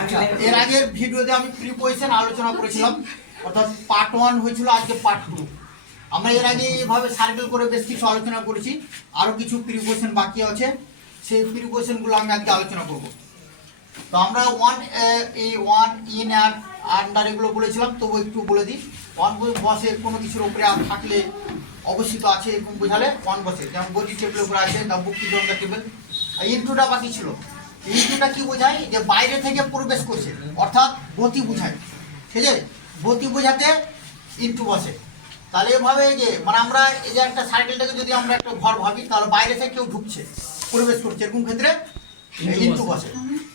আচ্ছা, এর আগের ভিডিওতে আমি প্রিপোজিশন আলোচনা করেছিলাম, অর্থাৎ পার্ট 1 হয়েছিল, আজকে পার্ট 2। আমরা এর আগে এভাবে সার্কেল করে বেশ কিছু আলোচনা করেছি, আরও কিছু প্রিপোজিশন বাকি আছে, সেই প্রিপোজিশনগুলো আমি আজকে আলোচনা করব। তো আমরা ওয়ান ইন আর আন্ডার এগুলো বলেছিলাম, তবু একটু বলে দিই। ওয়ান বসে কোনো কিছুর উপরে থাকলে অবস্থিত আছে এরকম বোঝালে ওয়ান বসে, যেমন বডি টেবিলের উপরে আছে, the book is on the table. ইনটুটা বাকি ছিল। ইনটুটা কি বোঝায়? যে বাইরে থেকে প্রবেশ করছে, অর্থাৎ গতি বোঝায়। ঠিক আছে, গতি বোঝাতে ইনটু বসে। তাহলে এভাবে যে মানে আমরা এই যে একটা সাইকেলটাকে যদি আমরা একটা ঘর ভাবি, তাহলে বাইরে থেকে কেউ ঢুকছে, প্রবেশ করছে, এরকম ক্ষেত্রে ইনটু বসে।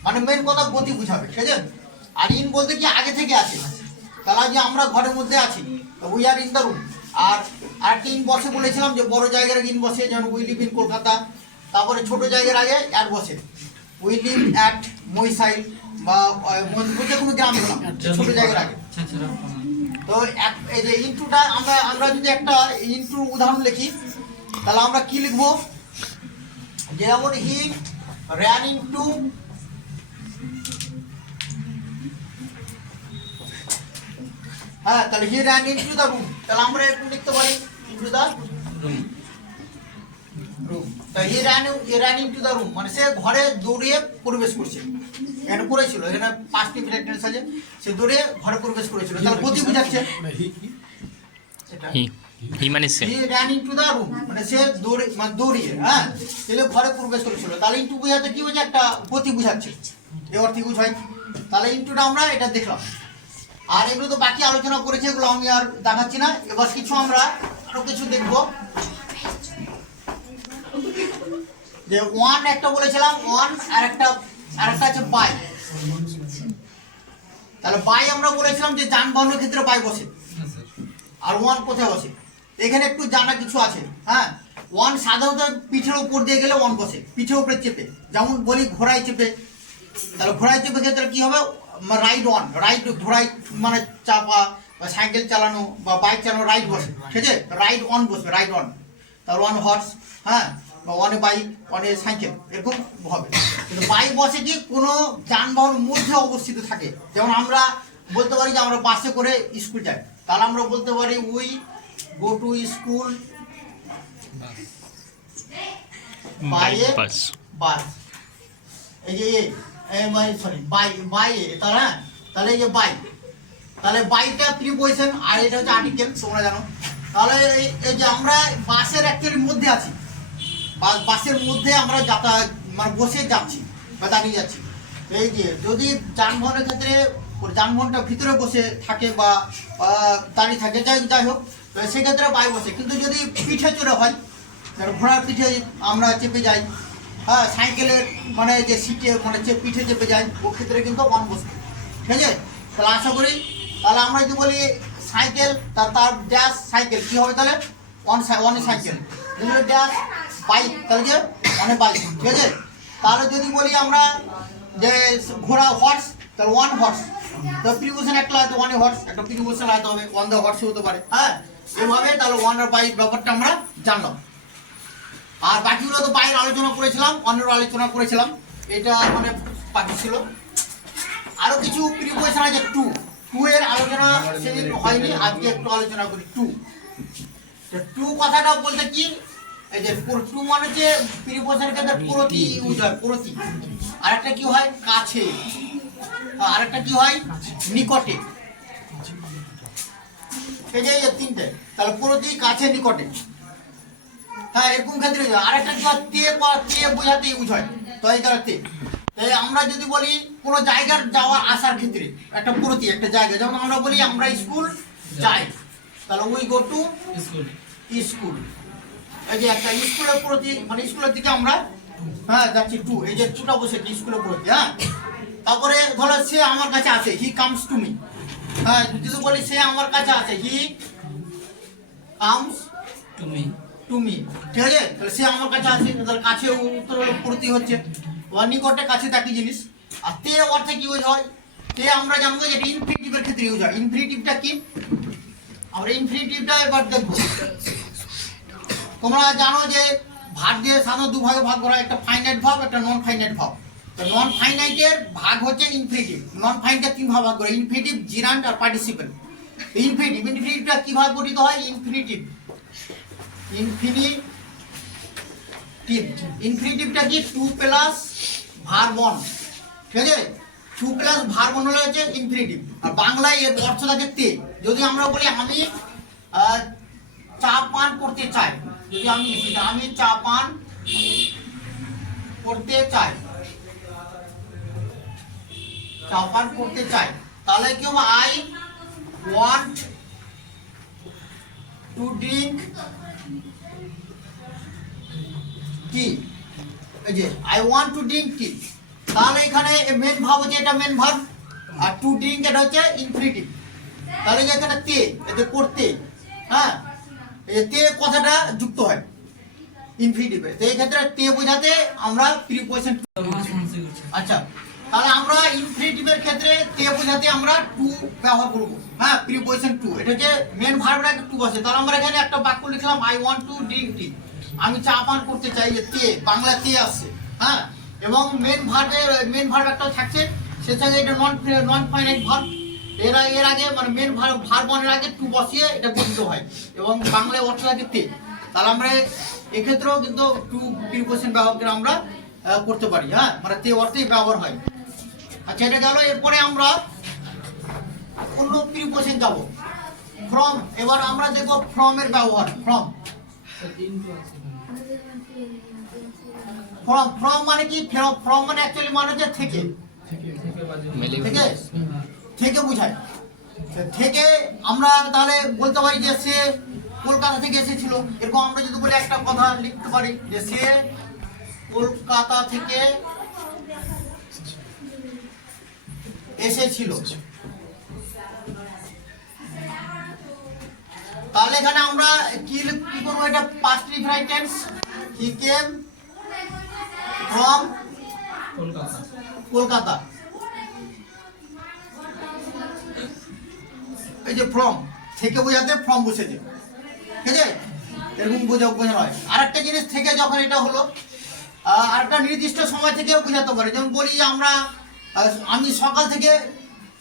মানে মেন কথা গতি বুঝাবে। ঠিক আছে, আর ইন বলতে কি আগে থেকে আছে, তাহলে যে আমরা ঘরের মধ্যে আছি, we are in the room. আর আরেকটা ইন বসে বলেছিলাম, যে বড় জায়গার আগে ইন বসে, যেমন উই লিভ ইন কলকাতা। তারপরে ছোট জায়গার আগে অ্যাট বসে, উই লিভ অ্যাট মহিষাইল বা যে কোনো গ্রাম হলাম ছোট জায়গার আগে। তো এই যে ইনটুটা আমরা যদি একটা ইনটু উদাহরণ লিখি, তাহলে আমরা কি লিখবো? যেমন হি ran into তাহলে হি ran into the room, তাহলে আমরা একটু লিখতে পারি into the room। তাই হি ran into the room মানে সে ঘরে দৌড়িয়ে প্রবেশ করছে। এখানে করেছিল, এখানে পাঁচটি প্রেজেন্ট আছে, সে দৌড়ে ঘরে প্রবেশ করেছিল, তাহলে গতি বোঝাচ্ছে। হি মানে সে, হি ran into the room মানে সে দৌড়িয়ে তাহলে ঘরে প্রবেশ করেছিল। তাহলে ইনটু বোঝাতে কি বোঝায়? একটা গতি বোঝাচ্ছে, এই অর্থে ইউজ হয়। তাহলে ইনটুটা আমরা এটা দেখলাম। আর এগুলো তো বাকি আলোচনা করেছে, এগুলো আমি আর দেখাচ্ছি না। এবার কিছু আমরা আরো কিছু দেখবো। যে ওয়ান একটা বলেছিলাম, ওয়ান আর একটা আছে বাই। তাহলে বাই আমরা বলেছিলাম যে যানবাহনের ক্ষেত্রে বাই বসে, আর ওয়ান কোথায় বসে এখানে একটু জানা কিছু আছে। ওয়ান সাধারণত পিঠের উপর দিয়ে গেলে ওয়ান বসে, পিঠের উপরে চেপে। যেমন বলি ঘোড়ায় চেপে, তাহলে ঘোড়ায় চেপে ক্ষেত্রে কি হবে? রাইড ওয়ান, রাইড ঘোড়ায় মানে চাপা বা সাইকেল চালানো বা বাইক চালানো, রাইড বসে। ঠিক আছে, রাইড ওয়ান বসবে, রাইড ওয়ান। তাহলে ওয়ান হর্স, বা ওয়ানে বাইক, ওয়ানে সাইকেল, এরকম হবে। কিন্তু বাইক বসে কি কোনো যানবাহনের মধ্যে অবস্থিত থাকে। যেমন আমরা বলতে পারি যে আমরা বাসে করে স্কুল যাই, তাহলে আমরা বলতে পারি we go to school by a bus. এই যে সরি বাই তাহলে এই যে বাই, তাহলে বাইটা প্রিপোজিশন আর এটা হচ্ছে আর্টিকেল, তোমরা জানো। তাহলে এই যে আমরা বাসের অ্যাকচুয়ালি মধ্যে আছি, বাসের মধ্যে আমরা যাতায়াত মানে বসে যাচ্ছি বা দাঁড়িয়ে যাচ্ছি। এই যে যদি যানবাহনের ক্ষেত্রে যানবাহনটা ভিতরে বসে থাকে বা দাঁড়িয়ে থাকে, যাই হোক, সেক্ষেত্রে বাই বসে। কিন্তু যদি পিঠে চড়ে হয়, ঘোড়ার পিঠে আমরা চেপে যাই, সাইকেলের মানে যে সিটে মানে পিঠে চেপে যাই, ও ক্ষেত্রে কিন্তু ওয়ান বসবে। ঠিক আছে, তাহলে আশা করি। তাহলে আমরা যদি বলি সাইকেল, তার ড্যাশ সাইকেল কি হবে? তাহলে ওয়ানে সাইকেল, ড্যাশ বাইক, তাহলে যে ওয়ানে বাইক। ঠিক আছে, তাহলে যদি বলি আমরা যে ঘোড়া হর্স, তাহলে ওয়ান হর্স। তো প্রিপোজিশন একটা লাগাতে ওয়ানে হর্স, একটা প্রিপোজিশন লাগাতে হবে, ওয়ান দ্য হর্স হতে পারে। এভাবে তাহলে ওয়ান আর বাইক ব্যাপারটা আমরা জানলাম। আর বাকিগুলো তো বাইরের আলোচনা করেছিলাম, অন্যের আলোচনা করেছিলাম, এটা মানে বাকি ছিল। আরো কিছু প্রিপোজিশন আছে। টু এর আলোচনা সেদিন হয়নি, আজকে একটু আলোচনা করি। টু কথাটা বলতে কি? এই যে টু মানে হচ্ছে প্রিপোজিশনের ক্ষেত্রে প্রতি ইউজ হয়, প্রতি। আর একটা কি হয়? কাছে। আর একটা কি হয়? নিকটে। এই যে তিনটে, তাহলে প্রতি, কাছে, নিকটে। এরকম ক্ষেত্রে আরেকটা কি হয়? তে বোঝাতে ইউজ হয়, তো এই কারণে। আমরা যদি বলি কোনো জায়গার যাওয়া আসার ক্ষেত্রে একটা প্রতি, একটা জায়গা, যেমন আমরা বলি আমরা স্কুল যাই, তাহলে উই গো টু স্কুল। এই যে একটা স্কুলের প্রতি মানে স্কুলের দিকে আমরা যাচ্ছি, টু। এই যে টুটা বসে স্কুলের প্রতি। তারপরে ধরো সে আমার কাছে আসে, হি কামস টু মি। যদি বলি সে আমার কাছে আসে, হি কামস টু মি। ঠিক আছে, তাহলে সে আমার কাছে আসে, তাহলে কাছে উত্তর হলো প্রতি হচ্ছে। নিকটে কাছে একই জিনিস। আর তে অর্থে কি ইউজ হয়? তে আমরা জানবো যে ইনফিনিটিভের ক্ষেত্রে ইউজ হয়। ইনফিনিটিভটা কি? আমরা ইনফিনিটিভটা এবার দেখবো। তোমরা জানো যে ভার্ব দিয়ে সাধারণত দুভাগে ভাগ করা, একটা ফাইনাইট ভার্ব, একটা নন ফাইনাইট ভার্ব। তো নন ফাইনাইটের ভাগ হচ্ছে ইনফিনিটিভ। নন ফাইনাইটটা তিন ভাগ করে, ইনফিনিটিভ, জিরান্ট আর পার্টিসিপেল। ইনফিনিটিভটা কি ভাগ গঠিত হয়? ইনফিনিটিভটা কি 2 প্লাস ভার 1, ঠিক আছে? 2 প্লাস ভার 1 হলে হচ্ছে ইনফিনিটিভ। আর বাংলায় এর অর্থ থাকে তে। যদি আমরা বলি আমি চা পান করতে চাই, যদি আমি চা পান করতে চাই, চা পান করতে চাই, তাহলে কি হবে? I want to drink tea. এই যে I want to drink tea, তাহলে এখানে মেন ভাব হচ্ছে, এটা মেন ভাব, আর টু ড্রিঙ্ক এটা হচ্ছে ইনফিনিটিভ। তাহলে যে এখানে তে, এতে করতে, হ্যাঁ, এই তে কথাটা যুক্ত হয় ইনফিনিটিভে। তো এই ক্ষেত্রে তে বোঝাতে আমরা প্রিপোজিশন। আচ্ছা, তাহলে আমরা ইনফিনিটিভের ক্ষেত্রে তে বোঝাতে আমরা টু ব্যবহার করব। হ্যাঁ, প্রিপোজিশন টু, এটা যে মেন ভার্বটা টু আছে। তাহলে আমরা এখানে একটা বাক্য লিখলাম, I want to drink tea, আমি চা পান করতে চাই, যে তে বাংলা তে আসছে। হ্যাঁ, এবং মেন ভার্ব একটা থাকছে, সেটা এটা নন ফাইনাইট ভার্ব। এর আগে মানে মেন ভার্ব বনের আগে টু বসিয়ে এটা গঠিত হয়, এবং বাংলায় অর্থ থাকে তে। তাহলে আমরা এক্ষেত্রেও কিন্তু টু প্রিপোজিশন ব্যবহার করে আমরা করতে পারি। হ্যাঁ, মানে তে অর্থেই ব্যবহার হয়। আচ্ছা, এটা গেল। এরপরে আমরা অন্য প্রিপোজিশন যাব, ফ্রম। এবার আমরা দেখব ফ্রম এর ব্যবহার। ফ্রম মানে কি? ফ্রম মানে অ্যাকচুয়ালি মানে হচ্ছে থেকে, থেকে বোঝায়। থেকে আমরা তাহলে বলতে পারি যে সে কলকাতা থেকে এসেছিল। এরকম আমরা যদি বলে একটা কথা লিখতে পারি যে সে কলকাতা থেকে এসেছিল। তাহলে এখানে আমরা কি করবো? এটা past indefinite tense. He came from Kolkata. এই যে ফ্রম, থেকে বোঝাতে ফ্রম বসেছে, ঠিক আছে? এরকম বোঝানো হয়। আরেকটা জিনিস, থেকে যখন এটা হলো আরেকটা নির্দিষ্ট সময় থেকেও বোঝাতে পারে। যেমন বলি যে আমি সকাল থেকে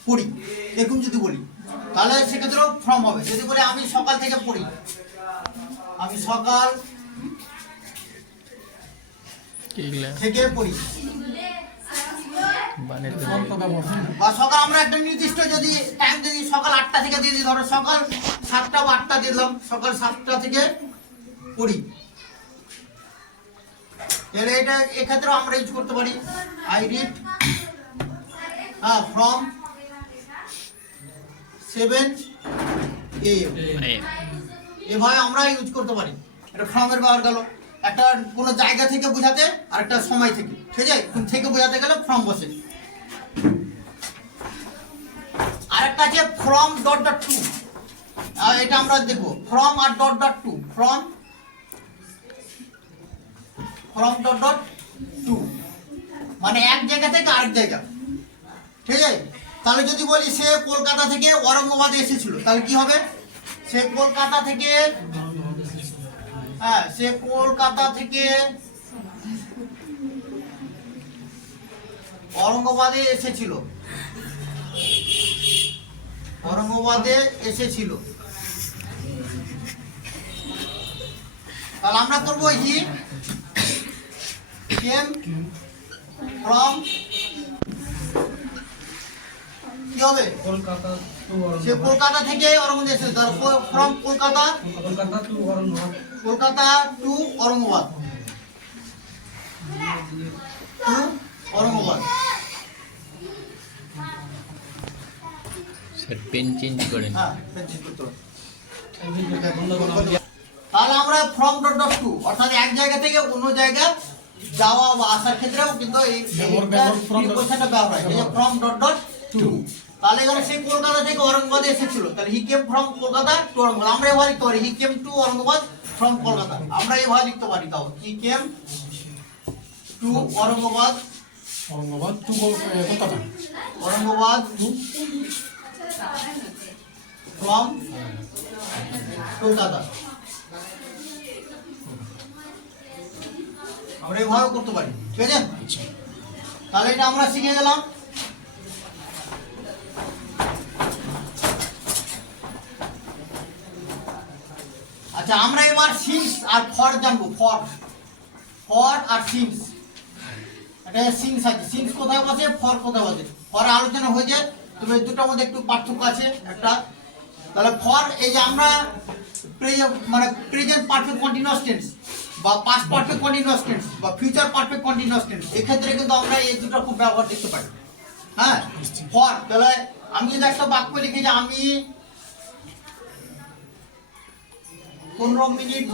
পড়ি, এরকম যদি বলি, তাহলে সেক্ষেত্রেও ফ্রম হবে। যদি বলি আমি সকাল থেকে পড়ি, আমি সকাল থেকে পড়ি, বা সকাল আমরা একটা নির্দিষ্ট যদি টাইম যদি সকাল 8টা থেকে দিয়ে দিই, ধরো সকাল 7টা বা 8টা দিয়ে দিলাম, সকাল 7টা থেকে পড়ি। এটা এক্ষেত্রেও আমরা ইউজ করতে পারি, আই রিড ফ্রম 7 AM। এভাবে আমরা ইউজ করতে পারি। এটা ফ্রমের ব্যবহার গেল একটা কোনো জায়গা থেকে বোঝাতে, আর একটা সময় থেকে, ঠিক আছে? থেকে বোঝাতে গেলে ফ্রম বসে। আরেকটা আছে ফ্রম ডট ডট টু। এটা আমরা দেখবো, ফ্রম আর dot dot to. From dot dot to মানে এক জায়গা থেকে আরেক জায়গা, ঠিক আছে? তাহলে যদি বলি সে কলকাতা থেকে ঔরঙ্গাবাদে এসেছিল, তাহলে কি হবে? সে কলকাতা থেকে, হ্যাঁ, সে কলকাতা থেকে ঔরঙ্গাবাদে এসেছিল, ঔরঙ্গাবাদে এসেছিল। তাহলে আমরা করবো হি কেম ফ্রম, কি হবে? কলকাতা টু ঔরঙ্গাবাদ। সে কলকাতা থেকে ঔরঙ্গাবাদ এসেছিল, তার from Kolkata to Aurangabad, Kolkata to Aurangabad, to Aurangabad. Sir pen change করেন। হ্যাঁ, পেন চেঞ্জ করতে হবে। তাহলে আমরা ফ্রম ডট ডট টু, অর্থাৎ এক জায়গা থেকে অন্য জায়গা যাওয়া বা আসার ক্ষেত্রেও কিন্তু এই প্রিপোজিশনটা ব্যবহার হয়। এই যে ফ্রম ডট ডট টু। তাহলে এখানে সে কলকাতা থেকে ঔরঙ্গাবাদে এসেছিল, তাহলে he came from Kolkata to Aurangabad. আমরা এভাবে লিখতে পারি, he came to Aurangabad from Kolkata. আমরা এভাবে লিখতে পারি, তাও he came to Aurangabad, Aurangabad to Kolkata, Aurangabad to from Kolkata. আমরা এভাবে করতে পারি, ঠিক আছে? তাহলে এটা আমরা শিখে গেলাম। আচ্ছা, আমরা এবার সিন্স আর ফর জানবো। ফর আর সিন্স। এটা সিন্স আছে, সিন্স কোথায় বসে, ফর কোথায় বসে। ফর আলোচনা হয়েছে, তবে দুটোর মধ্যে একটু পার্থক্য আছে একটা। তাহলে ফর, এই যে আমরা মানে প্রেজেন্ট পারফেক্ট কন্টিনিউয়াস টেন্স বা পাস্ট পারফেক্ট কন্টিনিউয়াস টেন্স বা ফিউচার পারফেক্ট কন্টিনিউয়াস টেন্স, এক্ষেত্রে কিন্তু আমরা এই দুটো খুব ব্যবহার দেখতে পাই। হ্যাঁ, ফর। তাহলে আমি যদি একটা বাক্য লিখি যে আমি 15 মিনিট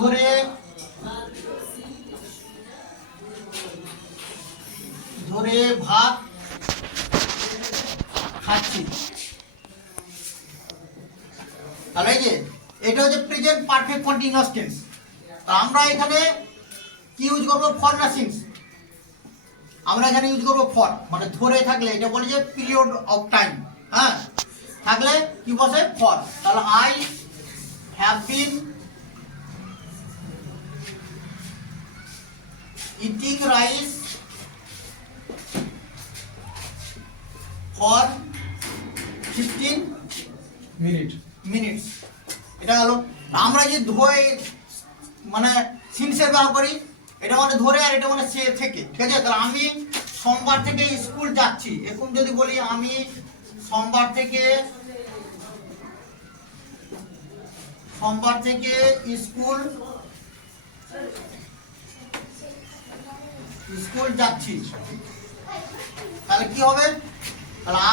ধরে ভাত খাচ্ছি, তাহলে এই যে এটা হচ্ছে প্রেজেন্ট পারফেক্ট কন্টিনিউয়াস টেন্স। আমরা এখানে কি ইউজ করবো, ফর না সিন্স? আমরা এখানে ইউজ করবো ফর, মানে ধরে থাকলে, এটা বলে যে পিরিয়ড অফ টাইম, হ্যাঁ, থাকলে কি বসে, ফর। তাহলে I have been eating rice for 15 minutes। এটা গেল। আমরা যে ধরে মানে সিন্সের ব্যবহার করি, এটা মানে ধরে, আর এটা মানে সে থেকে, ঠিক আছে? তাহলে আমি সোমবার থেকে স্কুল যাচ্ছি, এরকম যদি বলি আমি সোমবার থেকে স্কুল যাচ্ছি, তাহলে কি হবে? তাহলে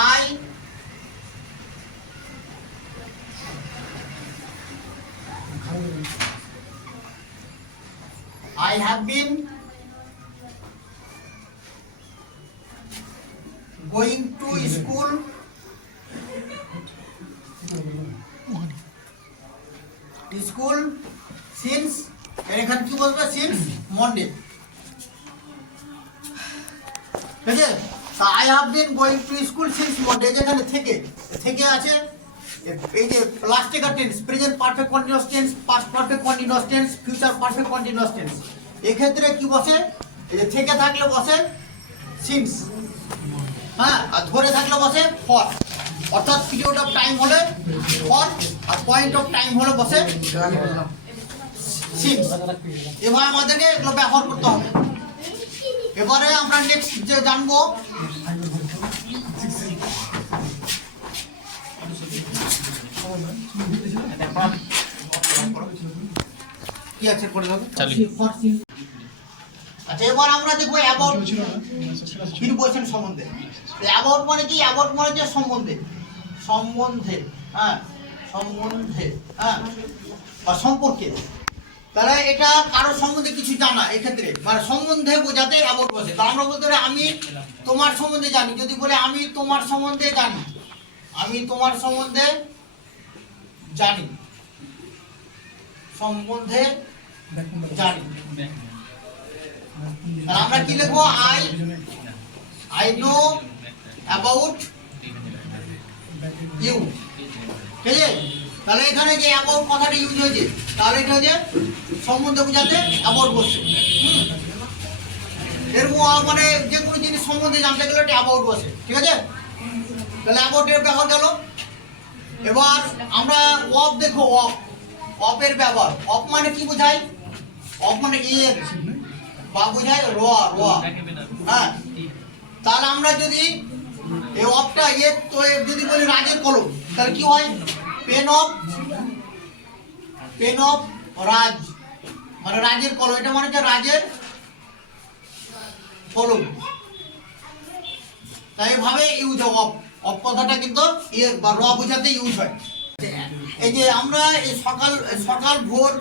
I have been going to school since, এখানে কি বলবে, সিন্স মন্ডে, ঠিক আছে? তা I have been going to school since Monday, যেখানে থেকে আছে এই যে লাস্ট এর tense, present perfect continuous tense, past perfect continuous tense, future perfect continuous tense. এক্ষেত্রে কি বসে, এই যে থেকে থাকলে বসে সিন্স, হ্যাঁ, আর ধরে থাকলে বসে ফর। অর্থাৎ পিরিয়ড অফ টাইম হলে ফর, আর পয়েন্ট অফ টাইম হলে বসে সিন্স। এবার আমাদেরকে এগুলো ব্যবহার করতে হবে। এবারে আমরা নেক্সট যে জানবো, কি আছে করে দেবো। আচ্ছা, এবার আমরা দেখবো অ্যাবাউট প্রিপোজিশন সম্বন্ধে। অ্যাবাউট মানে কি? অ্যাবাউট মানে যে সম্বন্ধে, হ্যাঁ, হ্যাঁ, বা সম্পর্কে। তাহলে এটা কারো সম্বন্ধে কিছু জানা, এক্ষেত্রে মানে সম্বন্ধে বোঝাতে অ্যাবাউট বসে। তা আমরা বলতে পারি আমি তোমার সম্বন্ধে জানি। যদি বলে আমি তোমার সম্বন্ধে জানি, আমরা কি লিখবো, আই নো অ্যাবাউট ইউ, ঠিক আছে? তাহলে এখানে যে অ্যাবাউট কথাটা ইউজ হয়েছে, তাহলে এটা হচ্ছে সম্বন্ধে বোঝাতে অ্যাবাউট বসে। এরকম মানে যে কোনো জিনিস সম্বন্ধে জানতে গেলে এটা অ্যাবাউট বসে, ঠিক আছে? তাহলে অ্যাবাউট এর ব্যবহার গেল। এবার আমরা অফ দেখো, অফের ব্যবহার। অফ মানে কি বোঝায়? অফ মানে এর, বা বোঝায় র, হ্যাঁ। তাহলে আমরা যদি এই অফটা এর, তো যদি বলি রাজের কলম, তাহলে কি হয়, পেন অফ রাজ, মানে রাজের কলম। এটা মানে রাজের কলম। তাই এভাবে ইউজ হয় অফ কথাটা, কিন্তু এর বা র বোঝাতে ইউজ হয়। এই যে আমরা এই সকাল, ভোর,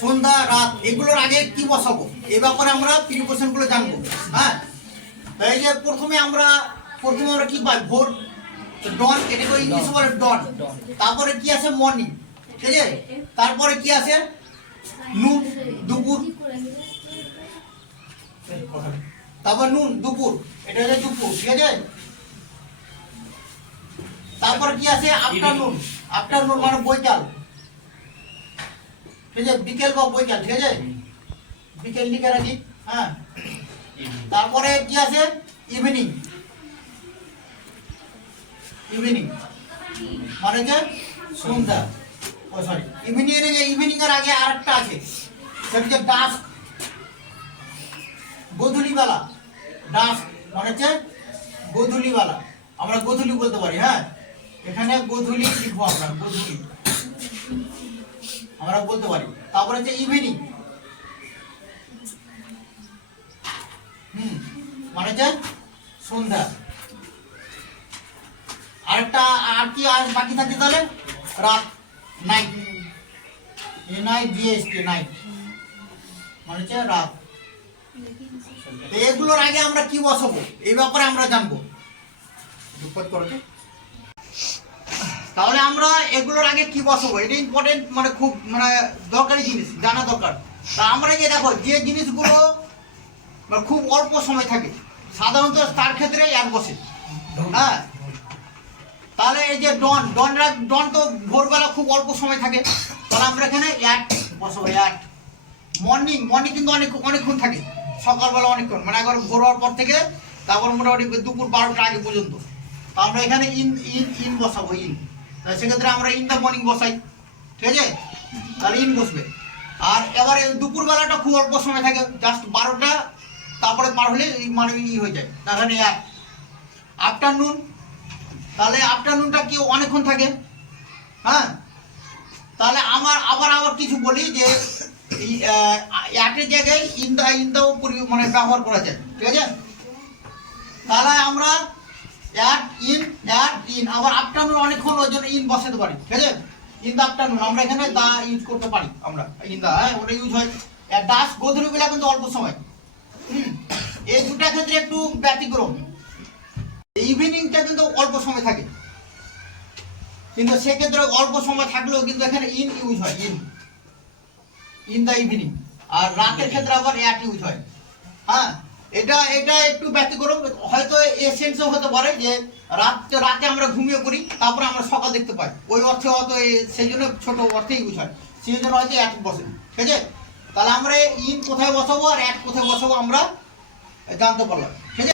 সন্ধ্যা, রাত, এগুলোর আগে কি বসাবো, এই ব্যাপারে আমরা প্রিপোজিশন গুলো জানবো। হ্যাঁ, এই যে প্রথমে আমরা কি পাই, ভোর, ডন, এটাকে ইংলিশে বলে ডন। তারপরে কি আছে, মর্নিং, ঠিক আছে? তারপরে কি আছে, নুন, দুপুর। তারপর নুন, দুপুর, এটা হচ্ছে দুপুর, ঠিক আছে? তারপর কি আছে, আফটারনুন মানে বৈকাল, ঠিক আছে? বিকেল বা বৈকাল, ঠিক আছে? বিকেল লিখে রাখি, হ্যাঁ। তারপরে কি আছে, ইভিনিং, ইভিনিং মানে যে সন্ধ্যা, ও সরি ইভিনিং এর আগে আরেকটা আছে, সেটা হচ্ছে ডাস্ক, গোধূলিবেলা। ডাস্ক মানে হচ্ছে গোধূলিবেলা, আমরা গোধূলি বলতে পারি। হ্যাঁ, এখানে গোধূলি লিখবো, আমরা গোধূলি আমরা বলতে পারি। তারপরে হচ্ছে ইভিনিং, মানে যে সন্ধ্যা। আরেকটা আর কি আর বাকি থাকে তাহলে? রাত, নাইট, NIGHT, নাইট মানে হচ্ছে রাত। তো এগুলোর আগে আমরা কি বসাবো এই ব্যাপারে আমরা জানবো। তাহলে আমরা এগুলোর আগে কি বসাবো এটা ইম্পর্টেন্ট, মানে খুব মানে দরকারি জিনিস জানা দরকার। তা আমরা যে দেখো যে জিনিসগুলো মানে খুব অল্প সময় থাকে, সাধারণত তার ক্ষেত্রে এক বসে। হ্যাঁ, তাহলে এই যে ডন তো ভোরবেলা খুব অল্প সময় থাকে, তাহলে আমরা এখানে এক বসাবো। এক মর্নিং কিন্তু অনেকক্ষণ থাকে, সকালবেলা অনেকক্ষণ, মানে একবার ভোর হওয়ার পর থেকে তারপর মোটামুটি দুপুর 12টা আগে পর্যন্ত। তো আমরা এখানে ইন বসাবো, ইন। তাহলে সেক্ষেত্রে আমরা ইন দ্য মর্নিং বসাই, ঠিক আছে? তাহলে ইন বসবে। আর এবারে দুপুরবেলাটা খুব অল্প সময় থাকে, জাস্ট 12টা, তারপরে পার হলে মানে হয়ে যায়, তাহলে এক। আফটারনুন, তাহলে আফটারনুনটা কি অনেকক্ষণ থাকে। হ্যাঁ, তাহলে আবার কিছু বলি যে একের জায়গায় ইনদাও মানে ব্যবহার করা যায়, ঠিক আছে? তাহলে আমরা ইন আবার আফটারনুন অনেকক্ষণ, ওই জন্য ইন বসাতে পারি, ঠিক আছে? ইন দ্য আফটারনুন আমরা এখানে দা ইউজ করতে পারি, আমরা ইন দা, হ্যাঁ ওটা ইউজ হয়। ডাস্ক, গোধূলিবেলা কিন্তু অল্প সময়। এই দুটা ক্ষেত্রে একটু ব্যতিক্রম। ইভিনিংটা কিন্তু অল্প সময় থাকে, কিন্তু সেক্ষেত্রে অল্প সময় থাকলেও কিন্তু এখানে ইন ইউজ হয়, ইন দ্য ইভিনিং। আর রাতের ক্ষেত্রে আবার এক ইউজ হয়। হ্যাঁ, এটা একটু ব্যতিক্রম, হয়তো এসেন্সও হতে পারে যে রাতে আমরা ঘুমিয়ে পড়ি, তারপরে আমরা সকাল দেখতে পাই, ওই অর্থে হয়তো সেই জন্য ছোট অর্থে ইউজ হয়, সেই জন্য হয়তো এক বসে, ঠিক আছে? তাহলে আমরা ইন কোথায় বসাবো আর এক কোথায় বসাবো আমরা জানতে পারলাম।